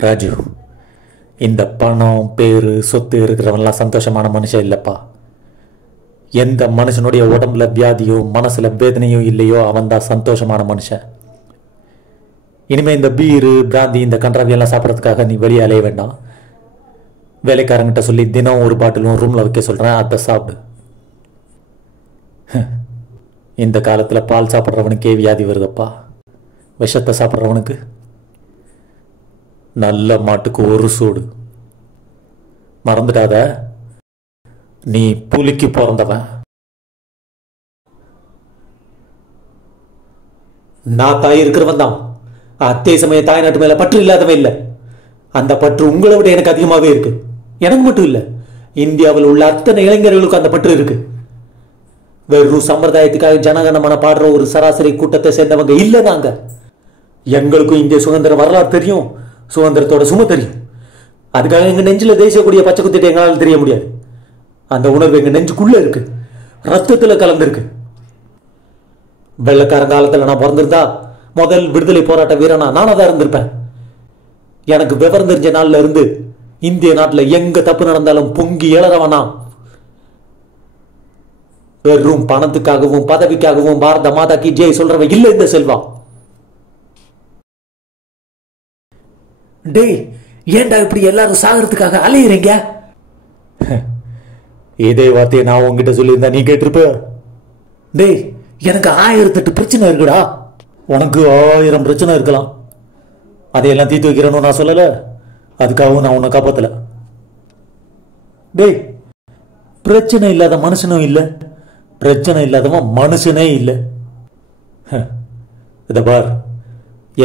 ராஜு, இந்த பணம் பேரு சொத்து இருக்கிறவன்லாம் சந்தோஷமான மனுஷன் இல்லைப்பா. எந்த மனுஷனுடைய உடம்புல வியாதியோ மனசுல வேதனையோ இல்லையோ அவன் தான் சந்தோஷமான மனுஷன். இனிமே இந்த பீரு பிராந்தி இந்த கன்றாவியெல்லாம் சாப்பிட்றதுக்காக நீ வெளியே அலைய வேண்டாம். வேலைக்காரங்கிட்ட சொல்லி தினம் ஒரு பாட்டிலும் ரூம்ல வைக்க சொல்றேன், அதை சாப்பிடு. இந்த காலத்துல பால் சாப்பிட்றவனுக்கே வியாதி வருதப்பா. விஷத்தை சாப்பிட்றவனுக்கு நல்ல மாட்டுக்கு ஒரு சூடு. மறந்துடாத, நீ புலிக்கு பிறந்தவன். நான் தாய் இருக்கிறவன் தான். அதே சமய தாய் நாட்டு மேல பற்று இல்லாதவன் இல்லை. அந்த பற்று உங்களை விட எனக்கு அதிகமாகவே இருக்கு. எனக்கு மட்டும் இல்லை, இந்தியாவில் உள்ள அத்தனை இளைஞர்களுக்கும் அந்த பற்று இருக்கு. வெறும் சம்பிரதாயத்துக்காக ஜனகணமன பாடுற ஒரு சராசரி கூட்டத்தை சேர்ந்தவங்க இல்லை நாங்க. எங்களுக்கும் இந்திய சுதந்திர வரலாறு தெரியும், சுதந்திரத்தோட சுமை தெரியும். அதுக்காக எங்க நெஞ்சில தேசிய கொடிய பச்சை குத்திட்டு எங்களால் தெரிய முடியாது. அந்த உணர்வு எங்க நெஞ்சுக்குள்ள இருக்கு, ரத்தத்துல கலந்துருக்கு. வெள்ளக்காரன் காலத்துல நான் பிறந்திருந்தா முதல் விடுதலை போராட்ட வீரனா நானதான் இருந்திருப்பேன். எனக்கு விவரம் தெரிஞ்ச நாள்ல இருந்து இந்திய நாட்டுல எங்க தப்பு நடந்தாலும் பொங்கி எழறவனா. வெறும் பணத்துக்காகவும் பதவிக்காகவும் பாரத மாதா கி ஜெய் சொல்றவன் இல்ல இந்த செல்வா. டேய், ஏன்டா இப்படி எல்லாரும் சாகிறதுக்காக அலையிறீங்க? இதே வார்த்தையை நான் உங்ககிட்ட சொல்லியிருந்தா நீ கேட்டிருப்ப. டேய், எனக்கு 1008 பிரச்சனை இருக்குடா. உனக்கு 1000 பிரச்சனை இருக்கலாம். அதையெல்லாம் தீர்த்து வைக்கிறேன்னு நான் சொல்லல. அதுக்காகவும் நான் உன்னை காப்பாத்தல. டேய், பிரச்சனை இல்லாத மனுஷனும் இல்லை, பிரச்சனை இல்லாதவன் மனுஷனே இல்லை. இத பார்,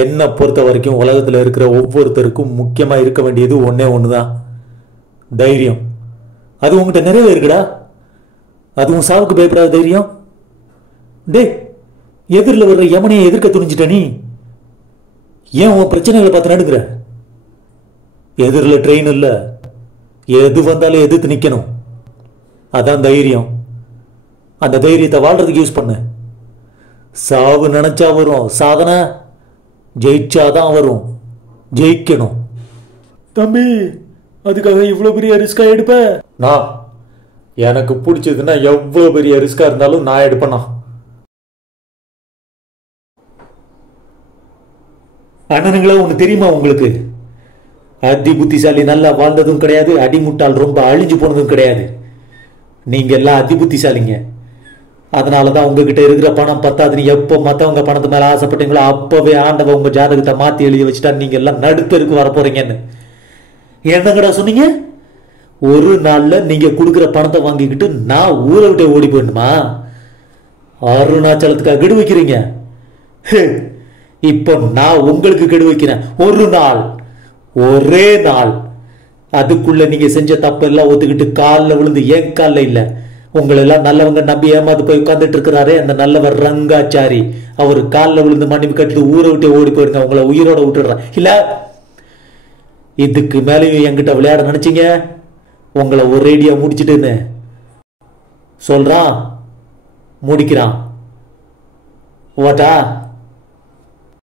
என்னை பொறுத்த வரைக்கும் உலகத்தில் இருக்கிற ஒவ்வொருத்தருக்கும் முக்கியமா இருக்க வேண்டியது ஒன்னே ஒண்ணுதான், தைரியம். அது உங்ககிட்ட நிறைய இருக்குடா. அதுவும் சாவுக்கு பயப்படாத தைரியம். டே, எதிரில் வர்ற யமனையை எதிர்க்க துணிஞ்சிட்ட நீ. ஏன் உன் பிரச்சனைகளை பார்த்து நடுக்கிற? எதிரில் ட்ரெயின் இல்ல, எது வந்தாலும் எதிர்த்து நிக்கணும். அதான் தைரியம். அந்த தைரியத்தை வாழ்றதுக்கு யூஸ் பண்ணு. சாவு நினைச்சா வரும், சாதனை ஜெயிச்சாதான் வரும். ஜெயிக்கணும். தம்பி, அதுக்காக இவ்வளவு பெரிய ரிஸ்கா எடுப்ப? நான் எனக்கு பிடிச்சதுன்னா எவ்வளவு பெரிய ரிஸ்கா இருந்தாலும் நான் எடுப்பேனா. அண்ணனுங்களா, ஒண்ணு தெரியுமா உங்களுக்கு? அதி புத்திசாலி நல்லா வாழ்ந்ததும் கிடையாது, அடிமுட்டால் ரொம்ப அழிஞ்சு போனதும் கிடையாது. நீங்க எல்லாம் அதி புத்திசாலிங்க. அதனாலதான் உங்ககிட்ட இருக்கிற பணம் பத்தாதுன்னு எப்போ மத்தவங்க பணத்து மேல ஆசைப்பட்டீங்களோ அப்பவே ஆண்டவ உங்க ஜாதகத்தை மாத்தி எழுதி வச்சுட்டா நீங்க எல்லாம் நடுத்தருக்கு வர போறீங்கன்னு. என்னங்கடா சொன்னீங்க? ஒரு நாள்ல நீங்க கொடுக்குற பணத்தை வாங்கிக்கிட்டு நான் ஊரை விட்டு ஓடி போயிடணுமா? அருணாச்சலத்துக்காக கெடு வைக்கிறீங்க. இப்போ நான் உங்களுக்கு கெடு வைக்கிறேன். ஒரு நாள், ஒரே நாள், அதுக்குள்ள நீங்க செஞ்ச தப்பெல்லாம் ஒத்துக்கிட்டு காலில் விழுந்து என் காலில் இல்லை, உங்களை எல்லாம் நல்லவங்க நம்பி ஏமாந்து போய் உட்காந்துட்டு இருக்கிறாரே அந்த நல்லவர் ரங்காச்சாரி, அவர் காலில் விழுந்து மன்னிப்பு கட்டிட்டு ஊரை விட்டு ஓடி போயிருங்க. உங்களை உயிரோட விட்டுடுறேன். இல்ல இதுக்கு மேலேயும் என்கிட்ட விளையாட நினைச்சீங்க, உங்களை ஒரேடியா முடிச்சுட்டுன்னு சொல்றான், முடிக்கிறான். ஓட்டா.